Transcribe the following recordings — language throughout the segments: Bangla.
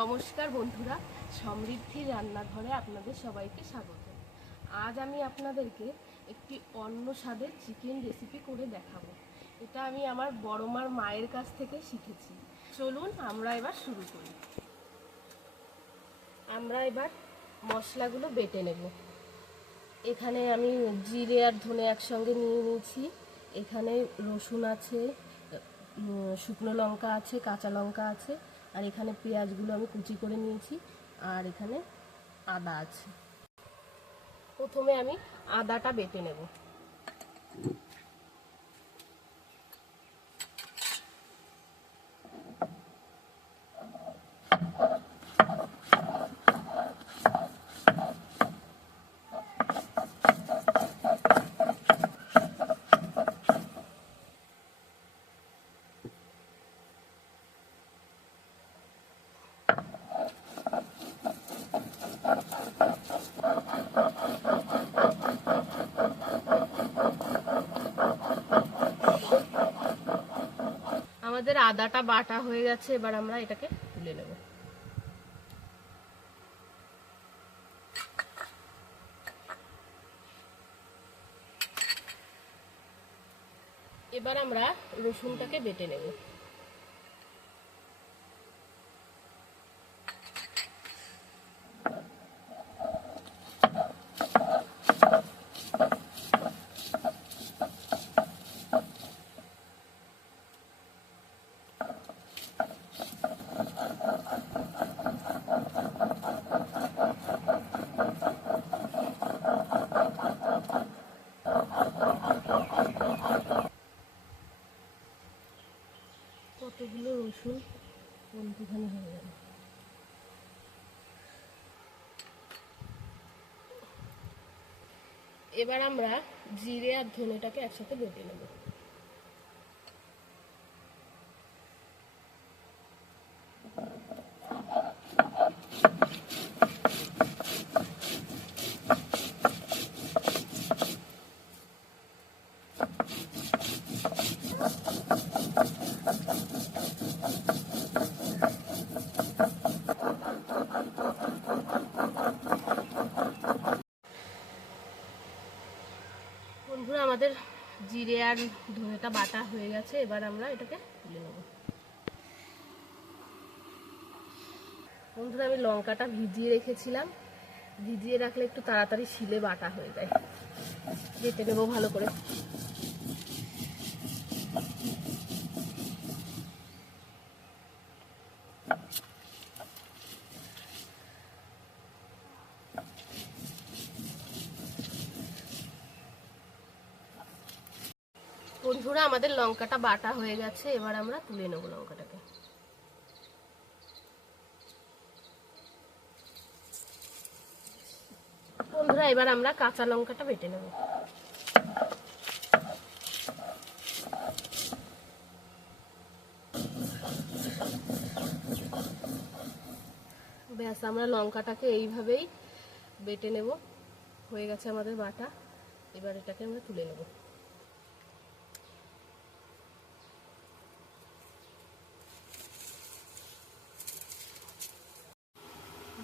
নমস্কার বন্ধুরা, সমৃদ্ধি রান্নাঘরে আপনাদের সবাইকে স্বাগত। আজ আমি আপনাদেরকে একটি অন্য স্বাদের চিকেন রেসিপি করে দেখাবো। এটা আমি আমার বড়মার মায়ের কাছ থেকে শিখেছি। চলুন আমরা এবার শুরু করি। আমরা এবার মশলাগুলো বেটে নেব। এখানে আমি জিরে আর ধনে একসঙ্গে নিয়ে নিয়েছি। এখানে রসুন আছে, শুকনো লঙ্কা আছে, কাঁচা লঙ্কা আছে, আর এখানে পেঁয়াজগুলো আমি কুচি করে নিয়েছি, আর এখানে আদা আছে। প্রথমে আমি আদাটা বেটে নেব। আমাদের আদাটা বাটা হয়ে গেছে, এবার আমরা এটাকে তুলে নেব। এবার আমরা রসুনটাকে বেটে নেব। কতগুলো রসুন একটুখানি হয়ে গেল। এবার আমরা জিরে আর ধনেটাকে একসাথে বেটে নেব। বন্ধুরা, আমাদের জিরে আর ধনেটা বাটা হয়ে গেছে, এবার আমরা এটাকে তুলে নেব। বন্ধুরা, আমি লঙ্কাটা ভিজিয়ে রেখেছিলাম। ভিজিয়ে রাখলে একটু তাড়াতাড়ি শিলে বাটা হয়ে যায়। বেটে নেব ভালো করে। বন্ধুরা, আমাদের লঙ্কাটা বাটা হয়ে গেছে, এবার আমরা তুলে নেব লঙ্কাটাকে। বন্ধুরা, এবার আমরা কাঁচা লঙ্কাটা বেটে নেব। ব্যাস, আমরা লঙ্কাটাকে এইভাবেই বেটে নেব। হয়ে গেছে আমাদের বাটা, এবার এটাকে আমরা তুলে নেব।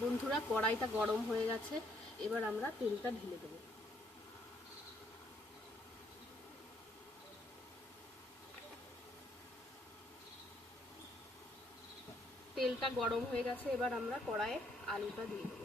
বন্ধুরা, কড়াইটা গরম হয়ে গেছে, এবার আমরা তেলটা ঢেলে দেব। তেলটা গরম হয়ে গেছে, এবার আমরা কড়াইয়ে আলুটা দিয়ে দেব।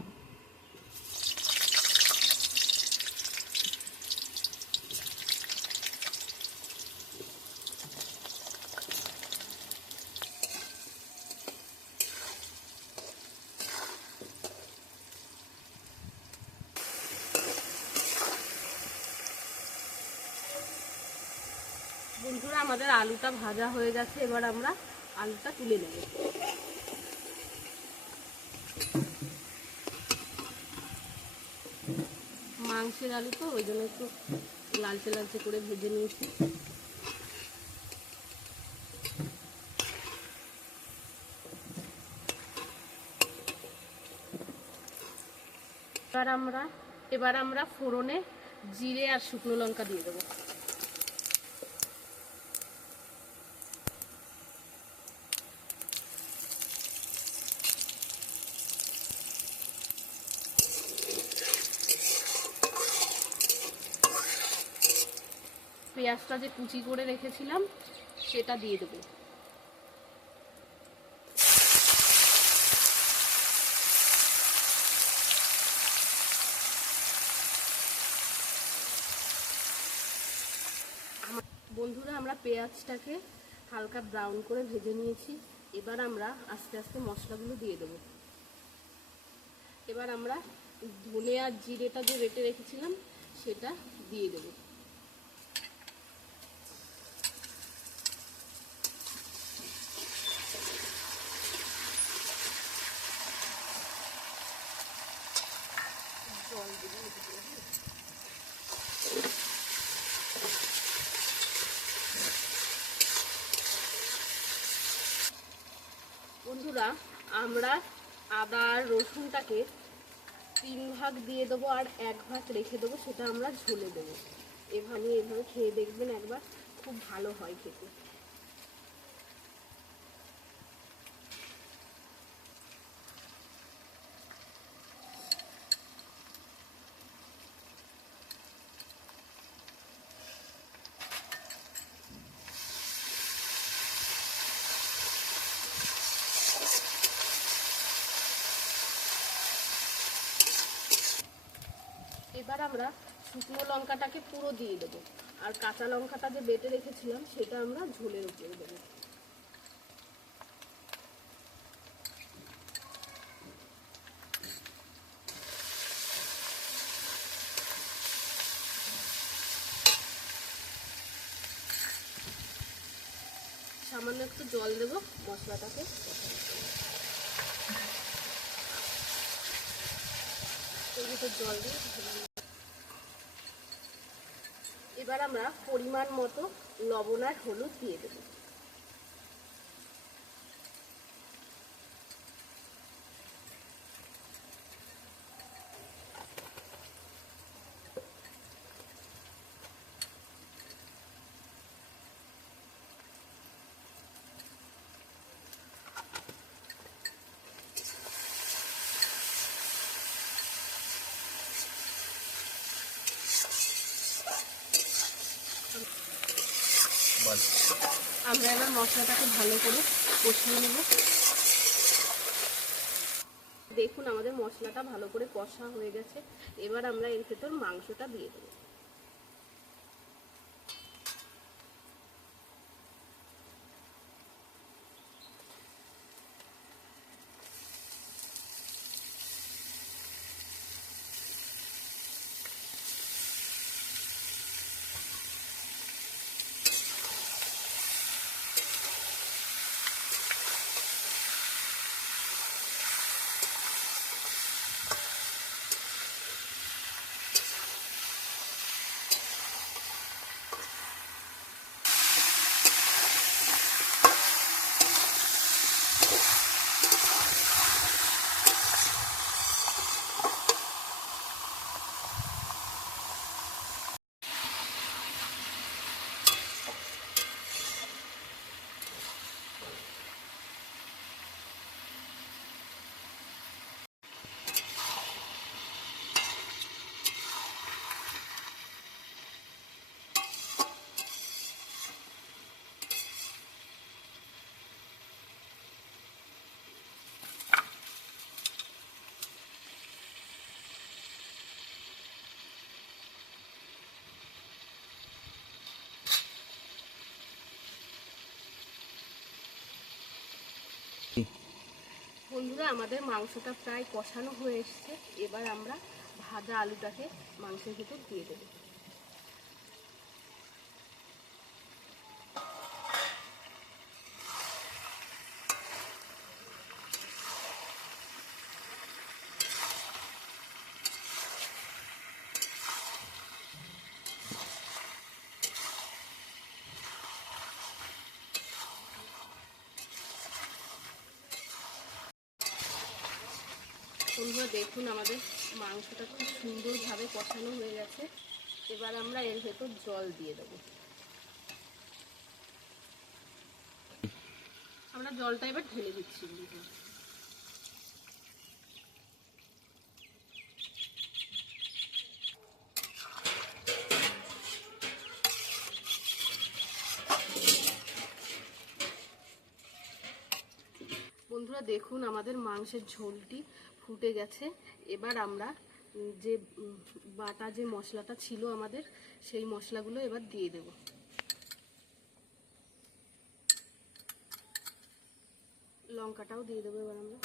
বন্ধুরা, আমাদের আলুটা ভাজা হয়ে গেছে, এবার আমরা আলুটা তুলে নেব। মাংসের আলু তো, ওই জন্য একটু লালচে লালচে করে ভেজে নিয়েছি। এবার আমরা ফোড়নে জিরে আর শুকনো লঙ্কা দিয়ে দেবো। পেঁয়াজটা যে কুচি করে রেখেছিলাম সেটা দিয়ে দেবো। বন্ধুরা, আমরা পেঁয়াজটাকে হালকা ব্রাউন করে ভেজে নিয়েছি। এবার আমরা আস্তে আস্তে মশলাগুলো দিয়ে দেবো। এবার আমরা ধনে আর জিরেটা যে বেটে রেখেছিলাম সেটা দিয়ে দেবো। জল দেবো। বন্ধুরা, আমরা আদা আর রসুনটাকে 3 ভাগ দিয়ে দেবো আর 1 ভাগ রেখে দেবো, সেটা আমরা ঝোলে দেবো। এভাবে খেয়ে দেখবেন একবার, খুব ভালো হয় খেতে। এবার আমরা শুকনো লঙ্কাটাকে পুরো দিয়ে দেবো, আর কাঁচা লঙ্কাটা যে বেটে রেখেছিলাম সেটা আমরা ঝোলের উপরে দেবো। সামান্য একটু জল দেবো মশলাটাকে। জল দিয়ে এবার আমরা পরিমাণ মতো লবণ আর হলুদ দিয়ে দেবো। আমরা এবার মশলাটাকে ভালো করে কষিয়ে নেব। দেখুন আমাদের মশলাটা ভালো করে কষা হয়ে গেছে। এবার আমরা এর ভেতর মাংসটা দিয়ে দেবো। বন্ধুরা, আমাদের মাংসটা প্রায় কষানো হয়ে এসেছে। এবার আমরা ভাজা আলুটাকে মাংসের ভিতর দিয়ে দেবো। বন্ধুরা, দেখুন আমাদের মাংসটা খুব সুন্দরভাবে কষানো হয়ে গেছে। এবার আমরা এর ভেতর জল দিয়ে দেবো। আমরা জলটা এবার ঢেলে দিচ্ছি। বন্ধুরা দেখুন আমাদের মাংসের ঝোলটি ফুটে গেছে। এবার আমরা যে বাটা যে মশলাটা ছিল আমাদের, সেই মশলাগুলো এবার দিয়ে দেব। লঙ্কাটাও দিয়ে দেবো এবার আমরা।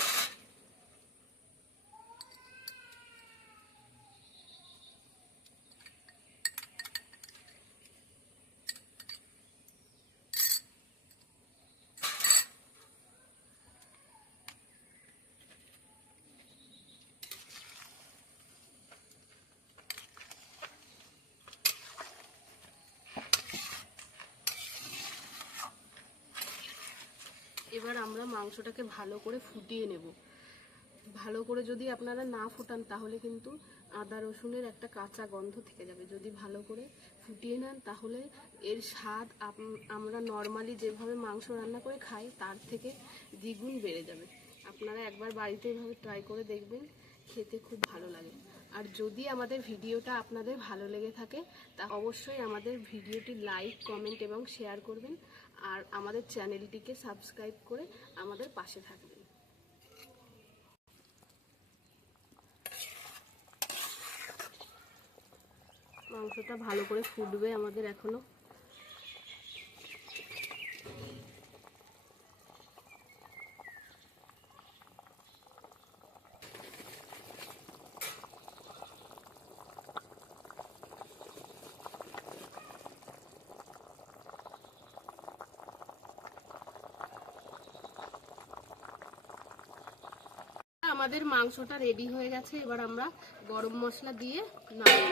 এবার আমরা মাংসটাকে ভালো করে ফুটিয়ে নেব। ভালো করে যদি আপনারা না ফোটান তাহলে কিন্তু আদা রসুনের একটা কাঁচা গন্ধ থেকে যাবে। যদি ভালো করে ফুটিয়ে নেন তাহলে এর স্বাদ আমরা নর্মালি যেভাবে মাংস রান্না করে খাই তার থেকে দ্বিগুণ বেড়ে যাবে। আপনারা একবার বাড়িতে এভাবে ট্রাই করে দেখবেন, খেতে খুব ভালো লাগে। আর যদি আমাদের ভিডিওটা আপনাদের ভালো লেগে থাকে তা অবশ্যই আমাদের ভিডিওটি লাইক, কমেন্ট এবং শেয়ার করবেন। আর আমাদের চ্যানেলটিকে সাবস্ক্রাইব করে আমাদের পাশে থাকবেন। মাংসটা ভালো করে ফুটবে আমাদের এখনো। আমাদের মাংসটা রেডি হয়ে গেছে। এবার আমরা গরম মশলা দিয়ে নামিয়ে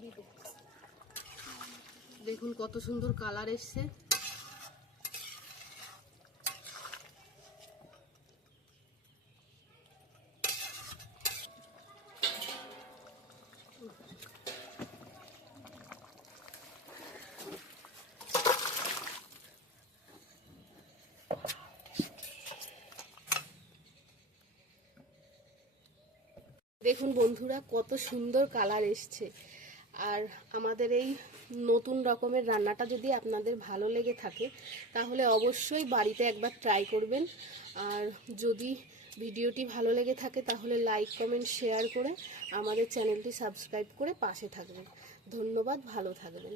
নেব। দেখুন কত সুন্দর কালার এসছে। দেখুন বন্ধুরা কত সুন্দর কালার এসছে। আর আমাদের এই নতুন রকমের রান্নাটা যদি আপনাদের ভালো লেগে থাকে তাহলে অবশ্যই বাড়িতে একবার ট্রাই করবেন। আর যদি ভিডিওটি ভালো লেগে থাকে তাহলে লাইক, কমেন্ট, শেয়ার করে আমাদের চ্যানেলটি সাবস্ক্রাইব করে পাশে থাকবেন। ধন্যবাদ, ভালো থাকবেন।